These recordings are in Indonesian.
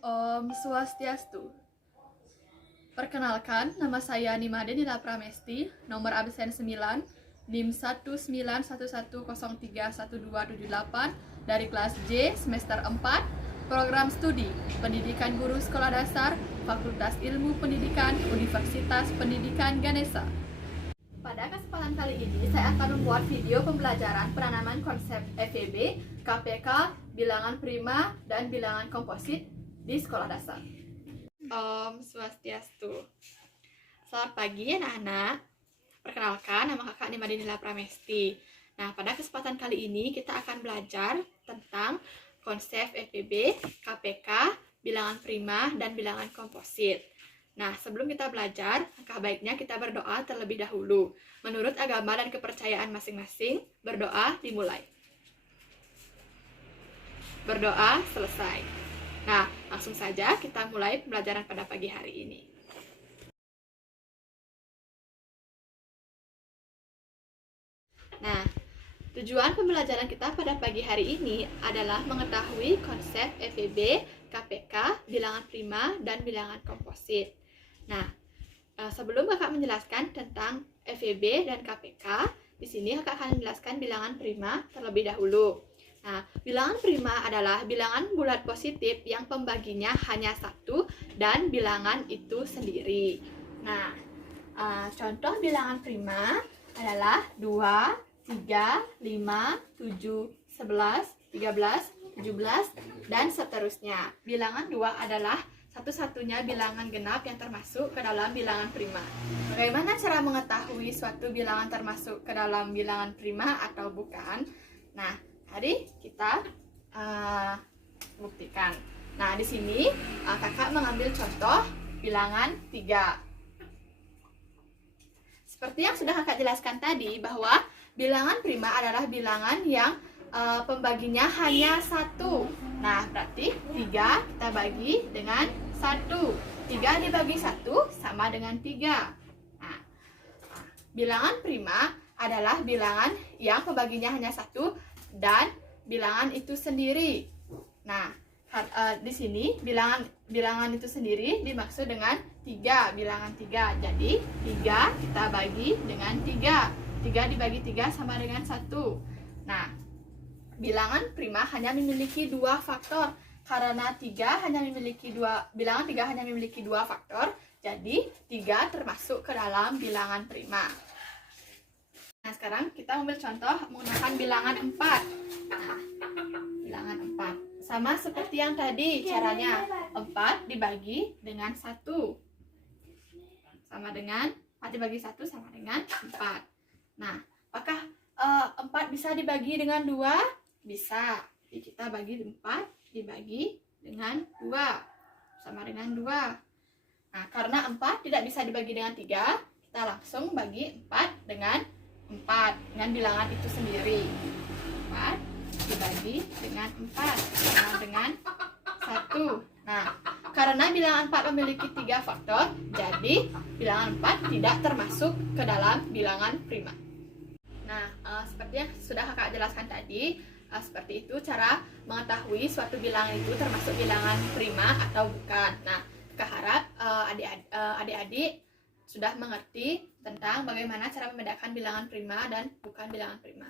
Om Swastiastu. Perkenalkan, nama saya Nimade Nila Pramesti, nomor absen 9, NIM 191103128 dari kelas J semester 4, program studi Pendidikan Guru Sekolah Dasar, Fakultas Ilmu Pendidikan, Universitas Pendidikan Ganesha. Pada kesempatan kali ini, saya akan membuat video pembelajaran penanaman konsep FEB, KPK, bilangan prima, dan bilangan komposit di sekolah dasar. Om Swastiastu. Selamat pagi anak-anak. Perkenalkan, nama kakak Nimade Nila Pramesti. Nah, pada kesempatan kali ini kita akan belajar tentang konsep FEB, KPK, bilangan prima, dan bilangan komposit. Nah, sebelum kita belajar, langkah baiknya kita berdoa terlebih dahulu. Menurut agama dan kepercayaan masing-masing, berdoa dimulai. Berdoa selesai. Nah, langsung saja kita mulai pembelajaran pada pagi hari ini. Nah, tujuan pembelajaran kita pada pagi hari ini adalah mengetahui konsep FEB, KPK, bilangan prima, dan bilangan komposit. Nah, sebelum kakak menjelaskan tentang FEB dan KPK, di sini kakak akan menjelaskan bilangan prima terlebih dahulu. Nah, bilangan prima adalah bilangan bulat positif yang pembaginya hanya satu dan bilangan itu sendiri. Nah, contoh bilangan prima adalah 2, 3, 5, 7, 11, 13, 17, dan seterusnya. Bilangan 2 adalah satu-satunya bilangan genap yang termasuk ke dalam bilangan prima. Bagaimana cara mengetahui suatu bilangan termasuk ke dalam bilangan prima atau bukan? Nah, mari kita buktikan. Nah, di sini kakak mengambil contoh bilangan 3. Seperti yang sudah kakak jelaskan tadi, bahwa bilangan prima adalah bilangan yang pembaginya hanya satu. Nah, berarti 3 kita bagi dengan 1. 3 dibagi 1 sama dengan 3. Nah, bilangan prima adalah bilangan yang pembaginya hanya satu dan bilangan itu sendiri. Nah, di sini bilangan itu sendiri dimaksud dengan 3, bilangan 3. Jadi 3 kita bagi dengan 3. 3 dibagi 3 sama dengan 1. Nah, bilangan prima hanya memiliki 2 faktor. Karena bilangan 3 hanya memiliki 2 faktor, jadi 3 termasuk ke dalam bilangan prima. Nah, sekarang kita ambil contoh menggunakan bilangan 4. Nah, bilangan 4. Sama seperti yang tadi caranya. 4 dibagi dengan 1. Sama dengan 4 dibagi 1 sama dengan 4. Nah, apakah 4 bisa dibagi dengan 2? Bisa. Jadi kita bagi 4 dibagi dengan 2. Sama dengan 2. Nah, karena 4 tidak bisa dibagi dengan 3, kita langsung bagi 4 dengan bilangan itu sendiri. 4 dibagi dengan 4 sama dengan 1. Nah, karena bilangan 4 memiliki 3 faktor, jadi bilangan 4 tidak termasuk ke dalam bilangan prima. Nah, seperti yang sudah kakak jelaskan tadi, seperti itu cara mengetahui suatu bilangan itu termasuk bilangan prima atau bukan. Nah, kakak harap adik-adik sudah mengerti tentang bagaimana cara membedakan bilangan prima dan bukan bilangan prima.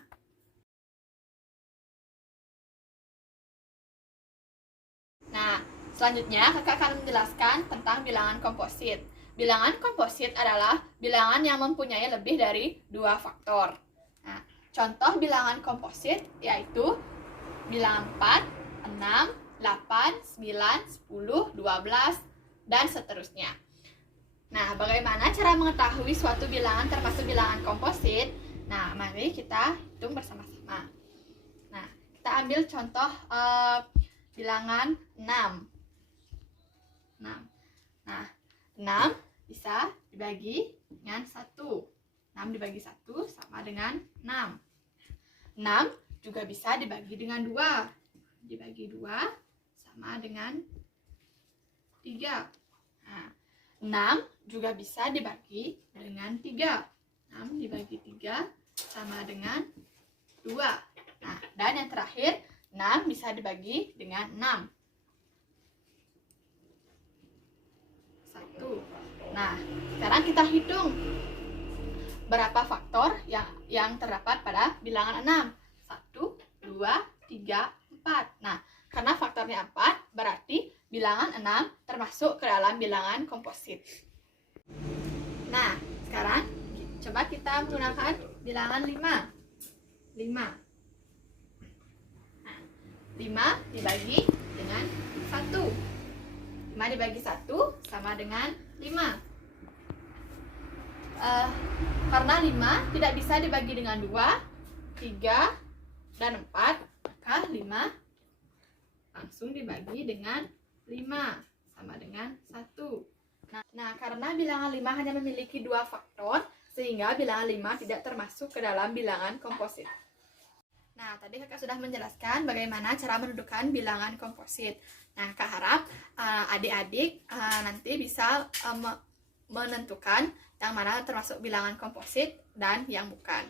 Nah, selanjutnya kakak akan menjelaskan tentang bilangan komposit. Bilangan komposit adalah bilangan yang mempunyai lebih dari 2 faktor. Nah, contoh bilangan komposit yaitu bilangan 4, 6, 8, 9, 10, 12, dan seterusnya. Nah, bagaimana cara mengetahui suatu bilangan termasuk bilangan komposit? Nah, mari kita hitung bersama-sama. Nah, kita ambil contoh bilangan 6. Nah, 6 bisa dibagi dengan 1. 6 dibagi 1 sama dengan 6. 6 juga bisa dibagi dengan 2. Dibagi 2 sama dengan 3. Nah, 6 juga bisa dibagi dengan 3. 6 dibagi 3 sama dengan 2. Nah, dan yang terakhir, 6 bisa dibagi dengan 6. Nah, sekarang kita hitung berapa faktor yang terdapat pada bilangan 6. 1, 2, 3, 4. Nah, karena faktornya 4, berarti bilangan 6 termasuk ke dalam bilangan komposit. Nah, sekarang coba kita menggunakan bilangan 5. 5. Nah, 5 dibagi dengan 1. 5 dibagi 1 sama dengan 5. Karena 5 tidak bisa dibagi dengan 2, 3, dan 4, maka 5 langsung dibagi dengan 5 sama dengan 1. Nah, karena bilangan 5 hanya memiliki 2 faktor, sehingga bilangan 5 tidak termasuk ke dalam bilangan komposit. Nah, tadi kakak sudah menjelaskan bagaimana cara menentukan bilangan komposit. Nah, kak harap adik-adik nanti bisa menentukan yang mana termasuk bilangan komposit dan yang bukan.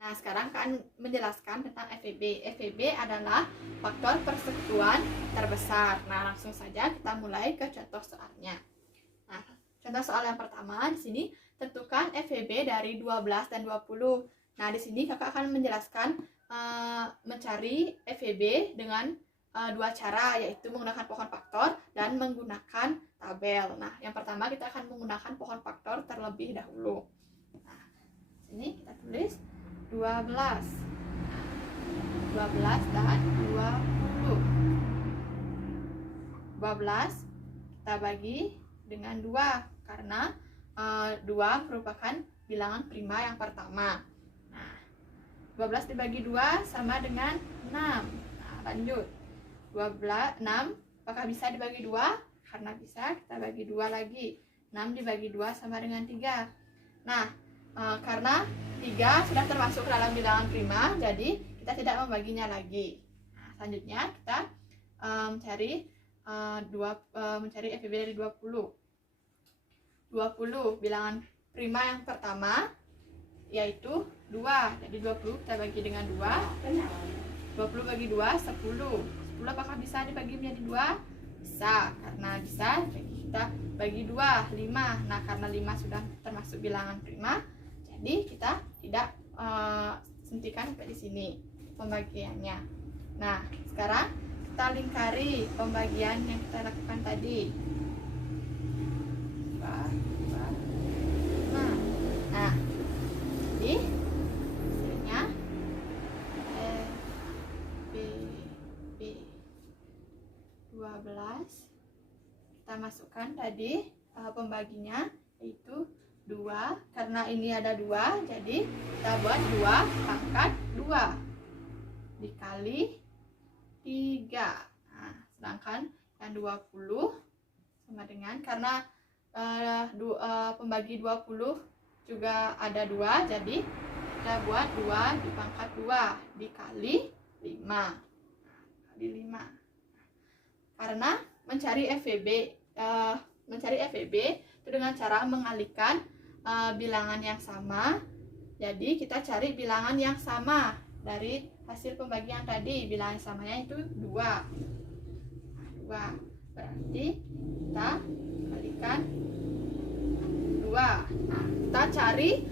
Nah, sekarang kan menjelaskan tentang FEB. FEB adalah faktor persekutuan terbesar. Nah, langsung saja kita mulai ke contoh soalnya. Nah, contoh soal yang pertama di sini tentukan FEB dari 12 dan 20. Nah, di sini kakak akan menjelaskan mencari FEB dengan 2 cara, yaitu menggunakan pohon faktor dan menggunakan tabel. Nah, yang pertama kita akan menggunakan pohon faktor terlebih dahulu. Nah, sini kita tulis 12. 12 dan 20. 12 kita bagi dengan 2 karena 2 merupakan bilangan prima yang pertama. Nah, 12 dibagi 2 sama dengan 6. Nah, lanjut. 6 apakah bisa dibagi 2? Karena bisa, kita bagi 2 lagi. 6 dibagi 2 sama dengan 3. Nah, karena 3 sudah termasuk ke dalam bilangan prima, jadi kita tidak membaginya lagi. Nah, selanjutnya kita mencari FEB dari 20. 20 bilangan prima yang pertama yaitu 2. Jadi 20 kita bagi dengan 2. 20 bagi 2 10. 10 apakah bisa dibagi menjadi 2? Bisa, karena bisa kita bagi 2, 5. Nah, karena 5 sudah termasuk bilangan prima, jadi kita tidak hentikan sampai di sini pembagiannya. Nah, sekarang kita lingkari pembagian yang kita lakukan tadi. 2, 5. Nah, jadi hasilnya FEB 12. Kita masukkan tadi pembaginya yaitu 2. Karena ini ada 2, jadi kita buat 2 pangkat 2 dikali 3. Nah, sedangkan yang 20 sama dengan, karena pembagi 20 juga ada 2, jadi kita buat 2 dipangkat 2 dikali 5. Kali 5. Karena mencari FEB itu dengan cara mengalihkan bilangan yang sama. Jadi kita cari bilangan yang sama dari hasil pembagian tadi. Bilangan samanya itu 2. 2. Berarti kita kalikan 2. Nah, kita cari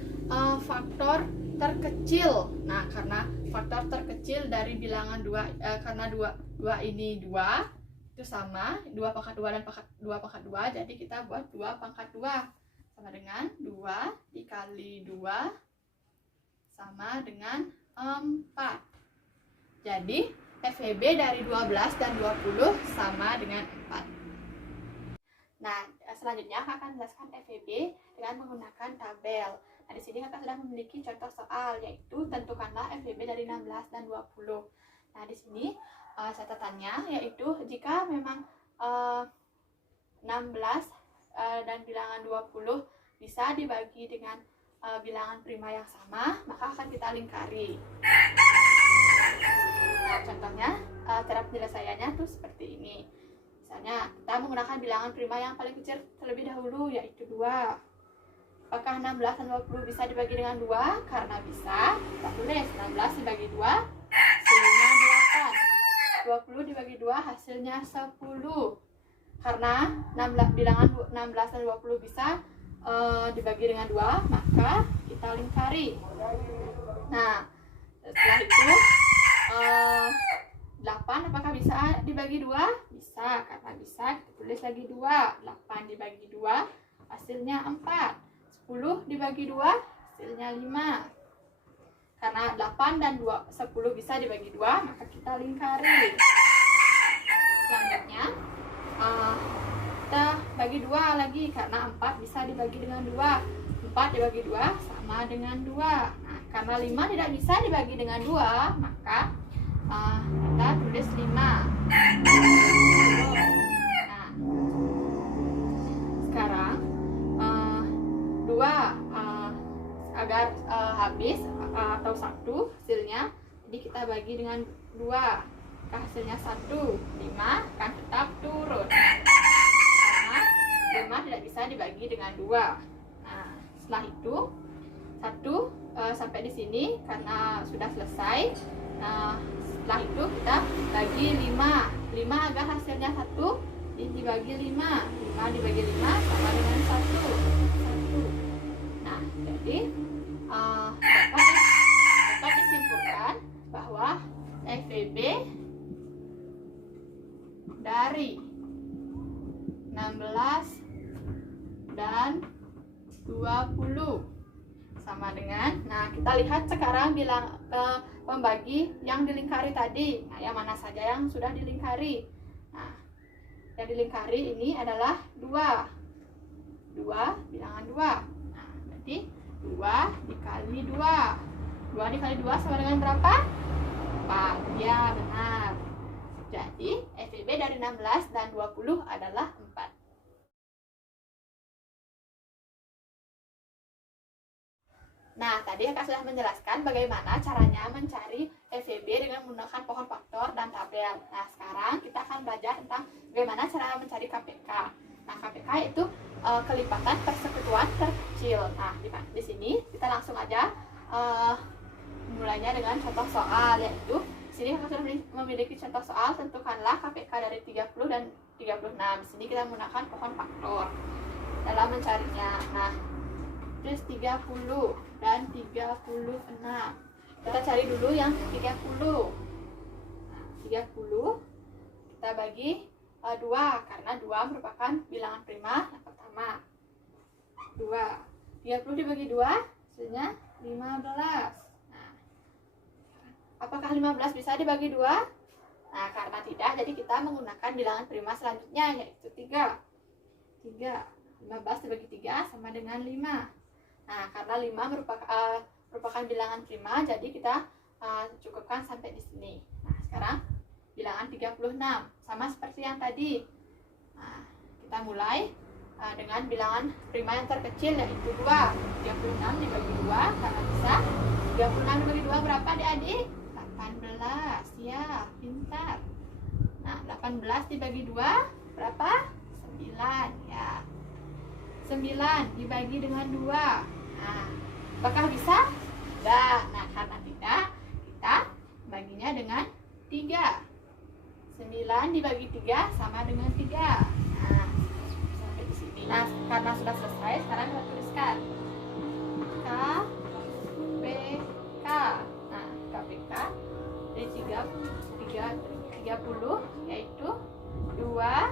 faktor terkecil. Nah, karena faktor terkecil dari bilangan 2, karena 2 ini 2 itu sama 2 pangkat 2 dan 2 pangkat 2, jadi kita buat 2 pangkat 2 sama dengan 2 dikali 2 sama dengan 4. Jadi FEB dari 12 dan 20 sama dengan 4. Nah, selanjutnya kakak akan menjelaskan FEB dengan menggunakan tabel. Nah, di sini kakak sudah memiliki contoh soal, yaitu tentukanlah FEB dari 16 dan 20. Nah, di sini catatannya yaitu jika memang 16 dan bilangan 20 bisa dibagi dengan bilangan prima yang sama, maka akan kita lingkari. Nah, contohnya cara penyelesaiannya tuh seperti ini. Misalnya kita menggunakan bilangan prima yang paling kecil terlebih dahulu, yaitu 2. Apakah 16 dan 20 bisa dibagi dengan 2? Karena bisa, kita tulis 16 dibagi 2 hasilnya 8. 20 dibagi 2 hasilnya 10. Karena bilangan 16 dan 20 bisa dibagi dengan 2, maka kita lingkari. Nah, setelah itu 8 apakah bisa dibagi 2? Bisa, karena bisa kita tulis lagi 2. 8 dibagi 2 hasilnya 4. 10 dibagi 2 hasilnya 5. Karena 8 dan 10 bisa dibagi 2, maka kita lingkari. Selanjutnya kita bagi 2 lagi, karena 4 bisa dibagi dengan 2. 4 dibagi 2 sama dengan 2. Nah, karena 5 tidak bisa dibagi dengan 2, maka kita tulis 5. Nah, sekarang 2 agar habis atau 1 hasilnya, jadi kita bagi dengan 2, hasilnya 1. 5 akan tetap turun karena 5 tidak bisa dibagi dengan 2. Nah, setelah itu 1 sampai di sini karena sudah selesai. Nah, setelah itu kita bagi 5 agar hasilnya 1 dibagi 5. 5 dibagi 5 sama dengan 1. Nah, jadi dapat disimpulkan bahwa FEB dari 16 dan 20 sama dengan, nah kita lihat sekarang bilang pembagi yang dilingkari tadi. Nah, yang mana saja yang sudah dilingkari? Nah, yang dilingkari ini adalah 2 bilangan 2. Nah, berarti 2 dikali 2 dikali 2 sama dengan berapa? 4. Ya, benar. Jadi FEB dari 16 dan 20 adalah 4. Nah, tadi Kakak sudah menjelaskan bagaimana caranya mencari FEB dengan menggunakan pohon faktor dan tabel. Nah, sekarang kita akan belajar tentang bagaimana cara mencari KPK. Nah, KPK itu kelipatan persekutuan terkecil. Nah, di sini kita langsung aja mulainya dengan contoh soal, yaitu di sini Kakak sudah memiliki contoh soal, tentukanlah KPK dari 30 dan 36. Di sini kita menggunakan pohon faktor dalam mencarinya. Nah, terus 30 dan 36. Kita cari dulu yang 30. Nah, 30 kita bagi 2 karena 2 merupakan bilangan prima yang pertama. 2. 30 dibagi 2 hasilnya 15. Nah, apakah 15 bisa dibagi 2? Nah, karena tidak, jadi kita menggunakan bilangan prima selanjutnya, yaitu 3. 15 dibagi 3 sama dengan 5. Nah, karena 5 merupakan bilangan prima, jadi kita cukupkan sampai di sini. Nah, sekarang bilangan 36 sama seperti yang tadi. Nah, kita mulai dengan bilangan prima yang terkecil, yaitu 2. 36 dibagi 2 karena bisa. 36 dibagi 2 berapa, adik-adik? 18. Ya, pintar. Nah, 18 dibagi 2 berapa? 9. Ya, 9 dibagi dengan 2. Nah, apakah bisa? Tidak. Nah, karena tidak, kita baginya dengan 3. 9 dibagi 3 sama dengan 3. Nah, sampai di sini. Nah, karena sudah selesai, sekarang kita tuliskan KPK. Nah, KPK dari 30 yaitu 2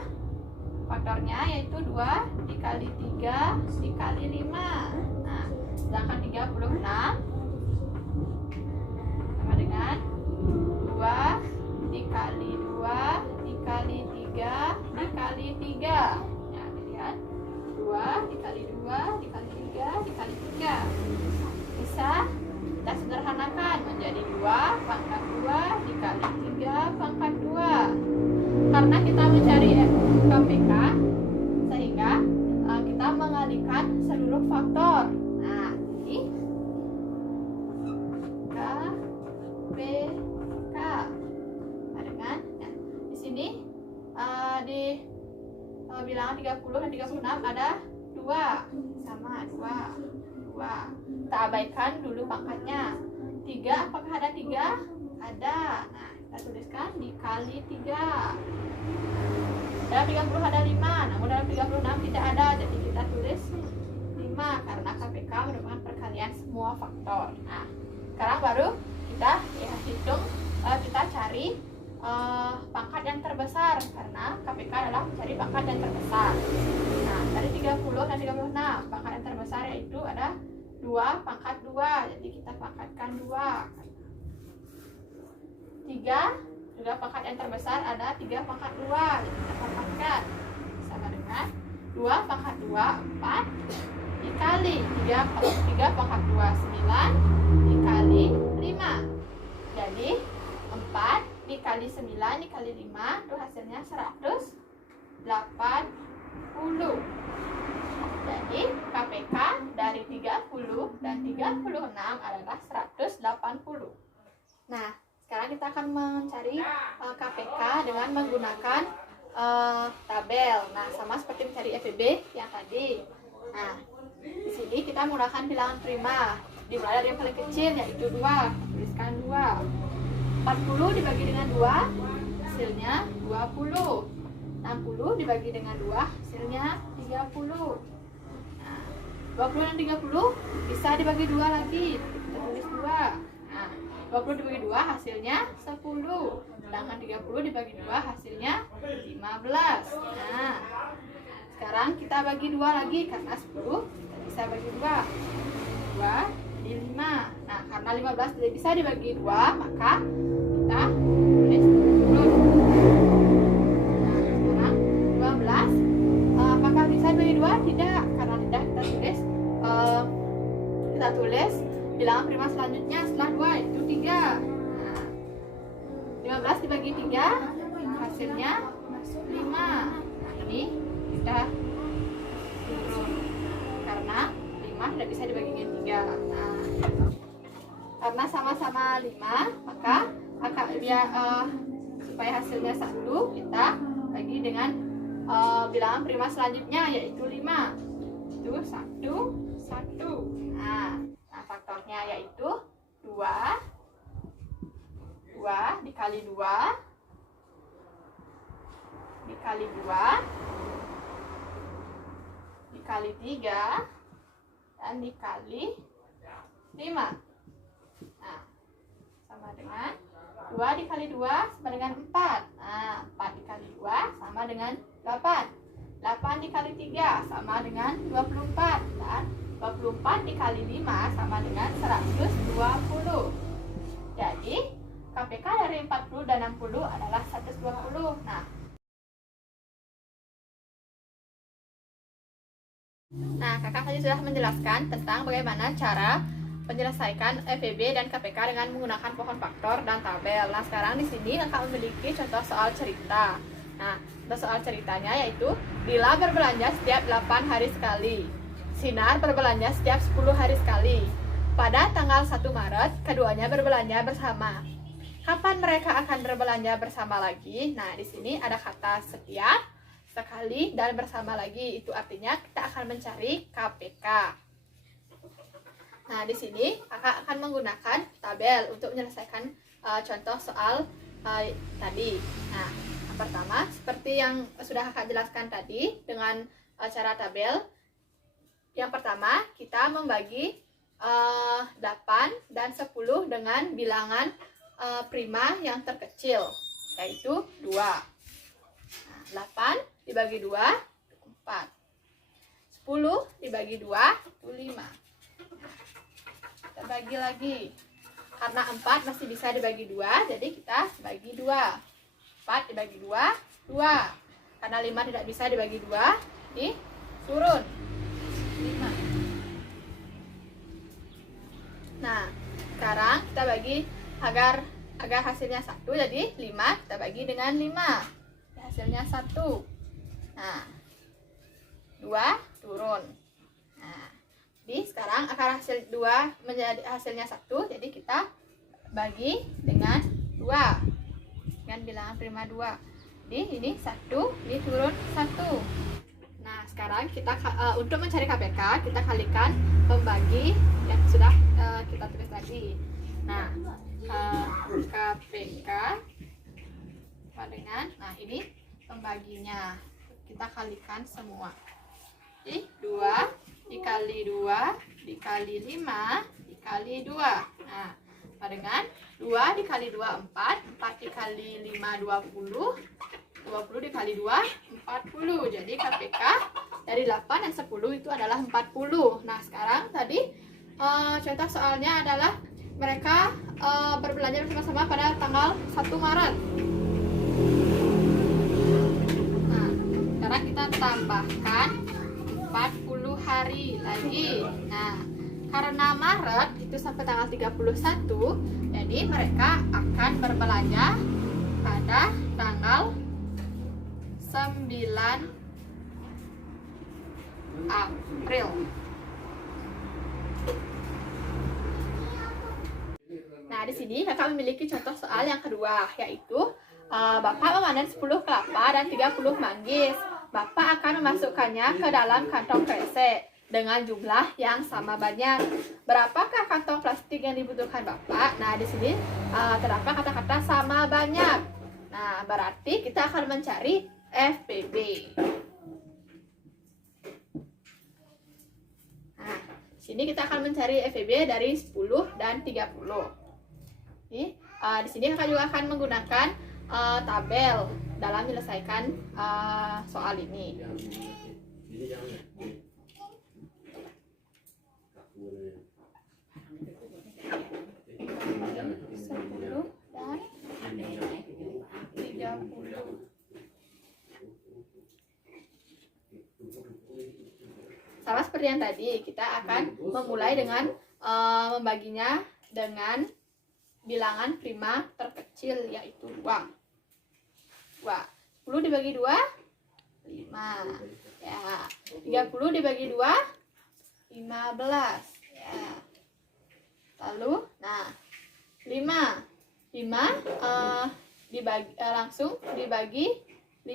faktornya, yaitu 2 dikali 3 dikali 5. Nah, sedangkan 36 sama dengan 2 dikali 2 dikali 3 dikali 3. Ya, lihat. 2 dikali 2 dikali 3 dikali 3. Bisa kita sederhanakan menjadi 2 pangkat 2 dikali 3 pangkat 2. Karena kita mencari KPK, sehingga kita mengalihkan seluruh faktor. Nah, jadi KPK dengan di sini di bilangan 30 dan 36 ada 2 sama 2. Kita abaikan dulu pangkatnya. 3, apakah ada 3? Ada. Nah, kita tuliskan dikali 3. Dalam 30 ada 5, namun dalam 36 tidak ada, jadi kita tulis 5 karena KPK merupakan perkalian semua faktor. Nah, sekarang baru kita hitung, kita cari pangkat yang terbesar karena KPK adalah mencari pangkat yang terbesar. Nah, dari 30 dan 36, pangkat yang terbesar yaitu ada 2 pangkat 2, jadi kita pangkatkan 2. 3 juga pangkat yang terbesar ada 3 pangkat 2, jadi kita pangkatkan sama dengan 2 pangkat 2 4 dikali 3 pangkat 2 9 dikali 5, jadi 4 dikali 9 dikali 5 itu hasilnya 180. Jadi KPK dari 30 dan 36 adalah 180. Nah, sekarang kita akan mencari KPK dengan menggunakan tabel. Nah, sama seperti mencari FEB yang tadi. Nah, di sini kita menggunakan bilangan prima. Dimulai dari yang paling kecil yaitu 2. Tuliskan 2. 40 dibagi dengan 2 hasilnya 20. 60 dibagi dengan 2 hasilnya 30. Nah, 20 dan 30 bisa dibagi 2 lagi. Kita tulis 2. Nah, 20 dibagi 2 hasilnya 10. Sedangkan 30 dibagi 2 hasilnya 15. Nah, sekarang kita bagi 2 lagi karena 10 kita bisa bagi 2. 2 di 5. Nah, karena 15 tidak bisa dibagi 2, maka kita tulis turun. Nah, sekarang 12 apakah bisa dibagi 2? Tidak, karena tidak kita tulis bilangan prima selanjutnya setelah 2 yaitu 3. Nah, 15 dibagi 3 hasilnya 5. Nah, ini kita turun karena 5 tidak bisa dibagi dengan 3. Nah, karena sama-sama 5, maka supaya hasilnya 1 kita bagi dengan bilangan prima selanjutnya yaitu 5. Itu 1 1. Nah, faktornya yaitu 2 dikali 2 dikali 2 dikali 3 dan dikali 5. Nah, sama dengan 2 dikali 2 sama dengan 4. Nah, 4 dikali 2 sama dengan 8. 8 dikali 3 sama dengan 24. Dan 24 dikali 5 sama dengan 120. Jadi KPK dari 40 dan 60 adalah 120. Nah, kakak tadi sudah menjelaskan tentang bagaimana cara menyelesaikan FEB dan KPK dengan menggunakan pohon faktor dan tabel. Nah, sekarang di sini kakak memiliki contoh soal cerita. Nah, contoh soal ceritanya yaitu Dila berbelanja setiap 8 hari sekali. Sinar berbelanja setiap 10 hari sekali. Pada tanggal 1 Maret, keduanya berbelanja bersama. Kapan mereka akan berbelanja bersama lagi? Nah, di sini ada kata setiap, sekali, dan bersama lagi. Itu artinya kita akan mencari KPK. Nah, di sini kakak akan menggunakan tabel untuk menyelesaikan contoh soal tadi. Nah, yang pertama, seperti yang sudah kakak jelaskan tadi dengan cara tabel. Yang pertama, kita membagi 8 dan 10 dengan bilangan prima yang terkecil, yaitu 2. Nah, 8 dibagi 2, 4. 10 dibagi 2, itu 5. Kita bagi lagi. Karena 4 masih bisa dibagi 2, jadi kita bagi 2. 4 dibagi 2, 2. Karena 5 tidak bisa dibagi 2, jadi turun. 5. Nah, sekarang kita bagi agar hasilnya 1, jadi 5 kita bagi dengan 5. Hasilnya 1. Nah, 2 turun. Nah, jadi sekarang akar hasil 2 menjadi hasilnya 1, jadi kita bagi dengan 2 dengan bilangan prima 2. Jadi ini 1, ini turun 1. Nah, sekarang kita untuk mencari KPK kita kalikan pembagi yang sudah kita tulis tadi. Nah, KPK pembaginya. Kita kalikan semua. Jadi 2 dikali 2 dikali 5 dikali 2. Nah, sama dengan 2 dikali 2 4, 4 dikali 5 20, 20 dikali 2 40. Jadi KPK dari 8 dan 10 itu adalah 40. Nah, sekarang tadi contoh soalnya adalah mereka berbelanja bersama-sama pada tanggal 1 Maret. Nah, sekarang kita tambahkan 40 hari lagi. Nah, karena Maret itu sampai tanggal 31, jadi mereka akan berbelanja pada tanggal 9 April. Nah, di sini kakak memiliki contoh soal yang kedua, yaitu Bapak memanen 10 kelapa dan 30 manggis. Bapak akan memasukkannya ke dalam kantong kresek dengan jumlah yang sama banyak. Berapakah kantong plastik yang dibutuhkan Bapak? Nah, di sini terdapat kata-kata sama banyak. Nah, berarti kita akan mencari FPB. Nah, sini kita akan mencari FPB dari 10 dan 30. Di sini kakak juga akan menggunakan tabel dalam menyelesaikan soal ini. 10 dan 30. Sama seperti yang tadi, kita akan memulai dengan membaginya dengan bilangan prima terkecil, yaitu 2. 10 dibagi 2 5 ya. 30 dibagi 2 15 ya. Lalu nah 5 dibagi langsung dibagi 5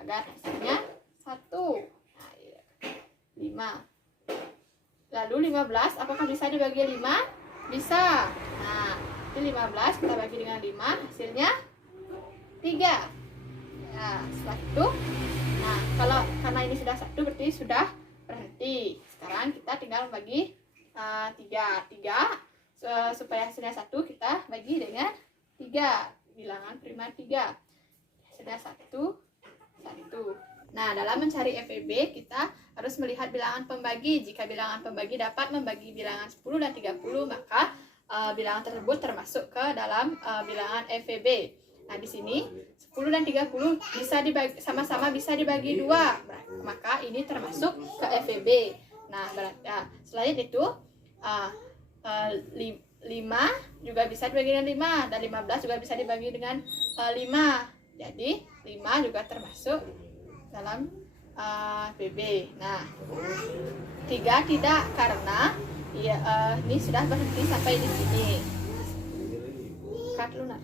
agar hasilnya 1. Nah, ya. 5. Lalu 15 apakah bisa dibagi 5? Bisa. Nah, itu 15 kita bagi dengan 5, hasilnya 3. Nah, setelah itu, nah karena ini sudah 1 berarti sudah berhenti. Sekarang kita tinggal bagi 3 supaya hasilnya 1 kita bagi dengan 3, bilangan prima 3. Hasilnya 1. Nah, dalam mencari FEB kita harus melihat bilangan pembagi. Jika bilangan pembagi dapat membagi bilangan 10 dan 30, maka bilangan tersebut termasuk ke dalam bilangan FEB. Nah, di sini 10 dan 30 bisa dibagi sama-sama bisa dibagi 2. Maka ini termasuk ke FEB. Nah, selain itu 5 juga bisa dibagi dengan 5 dan 15 juga bisa dibagi dengan 5. Jadi 5 juga termasuk dalam PB. Nah, 3 tidak karena ini sudah berhenti sampai di sini. Cut lunar.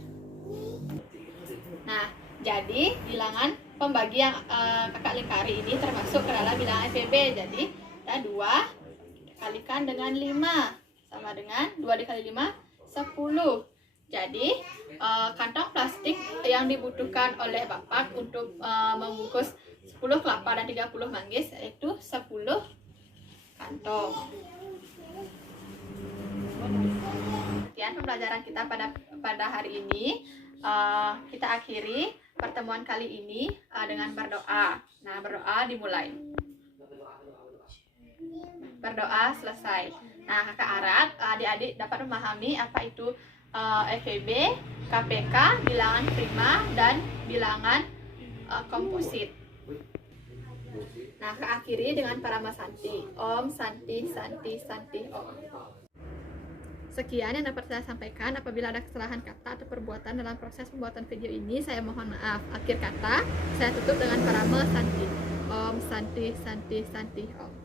Nah, jadi bilangan pembagi yang kakak lingkari ini termasuk ke dalam bilangan FEB. Jadi ada 2 dikalikan dengan 5 sama dengan 2 dikali 5 10. Jadi kantong plastik yang dibutuhkan oleh Bapak untuk membungkus 10 kelapa dan 30 manggis yaitu 10 kantong. Sekian pembelajaran kita pada hari ini. Kita akhiri pertemuan kali ini dengan berdoa. Nah, berdoa dimulai. Berdoa selesai. Nah, kakak harap adik-adik dapat memahami apa itu FEB, KPK, bilangan prima, dan bilangan komposit. Nah, kakak akhiri dengan Parama Santi. Om Santi Santi Santi Om. Sekian yang dapat saya sampaikan. Apabila ada kesalahan kata atau perbuatan dalam proses pembuatan video ini, saya mohon maaf. Akhir kata, saya tutup dengan Parama Santi. Om Santi Santi Santi Om.